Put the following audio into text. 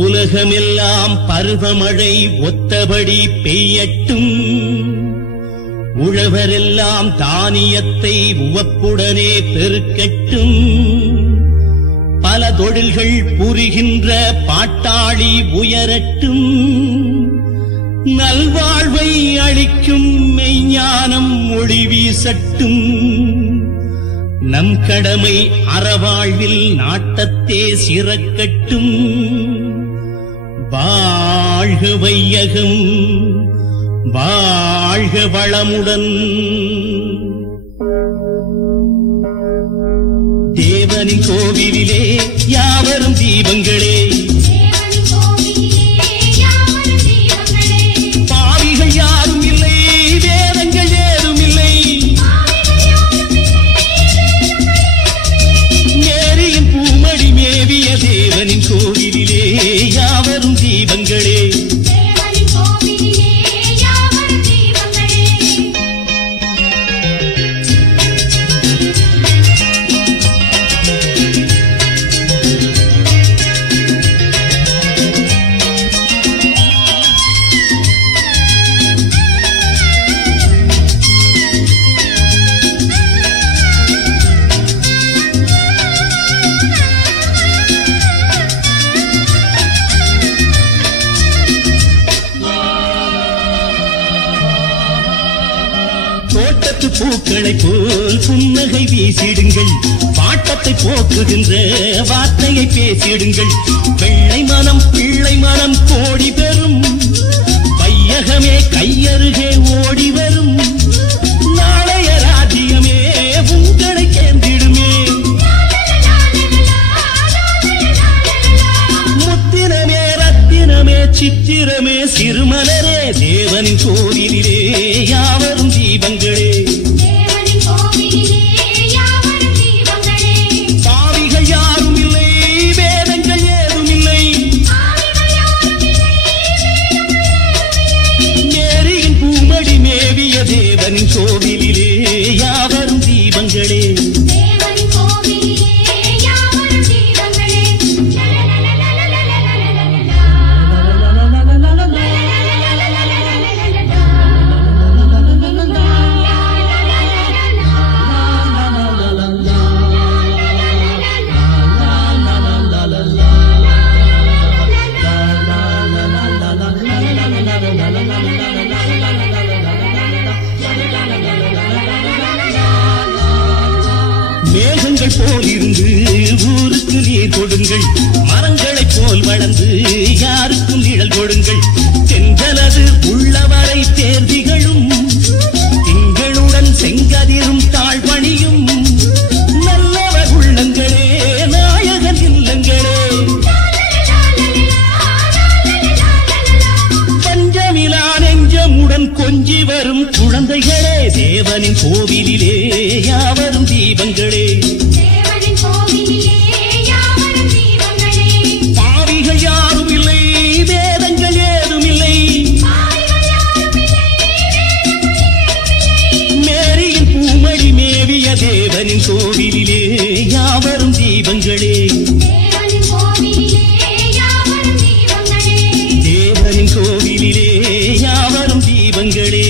உலகமெல்லாம் பருவமழை ஒத்தபடி பெய்யட்டும், உழவரெல்லாம் தானியத்தை உவப்புடனே பெருக்கட்டும், பல தொழில்கள் புரிகின்ற பாட்டாளி உயரட்டும், நல்வாழ்வை அளிக்கும் மெய்ஞானம் ஒளி வீசட்டும், நம் கடமை அறவாழ்வில் நாட்டத்தே சிறக்கட்டும், வாழ்க வையகம் வாழ்க வளமுடன். தேவனின் கோவிலிலே யாவரும் தீபங்களே, பாவிகள் யாரும் இல்லை, வேதங்கள் ஏதும் இல்லை, மேரியின் பூமடி மேவிய தேவனின் கோவிலிலே யாவரும் தீபங்களே. பூக்களை போல் புன்னகை வீசிடுங்கள், பாட்டத்தை போக்குகின்ற வார்த்தையை பேசிடுங்கள், வெள்ளை மனம் பிள்ளை மனம் கோடி பெறும், வையகமே கையருகே ஓடி வரும், நாளைய ராஜ்யமே உங்களை சேர்ந்திடுமே, முத்தினமே ரத்தினமே சித்திரமே சிறுமலரே தேவனின் கோவிலிலே யாவரும் தீபங்களே. பாவிகள் யாரும் இல்லை, வேதங்கள் ஏதும் இல்லை, மேரியின் பூமடி மேவிய தேவனின் கோவிலிலே யாவரும் தீபங்களே. மேகங்கள் போல் இருந்து ஊருக்கு நீர் கொடுங்கள், மரங்களைப் போல் வளர்ந்து யாருக்கும் நிழல் கொடுங்கள், தென்றலது உள்ளவரை தேர்திகளும், திங்களுடன் செங்கதிரும் தாழ்பணியும், நல்லவர் உள்ளங்களே நாயகன் இல்லங்களே, பஞ்சமிலா நெஞ்சமுடன் கொஞ்சி வரும் குழந்தைகளே தேவனின் கோவிலிலே யாவரும் தீபங்களே. பாவிகள் யாரும் இல்லை, வேதங்கள் ஏதும் இல்லை, மேரியின் பூமடி மேவிய தேவனின் கோவிலிலே யாவரும் தீபங்களே. தேவனின் கோவிலிலே யாவரும் தீபங்களே.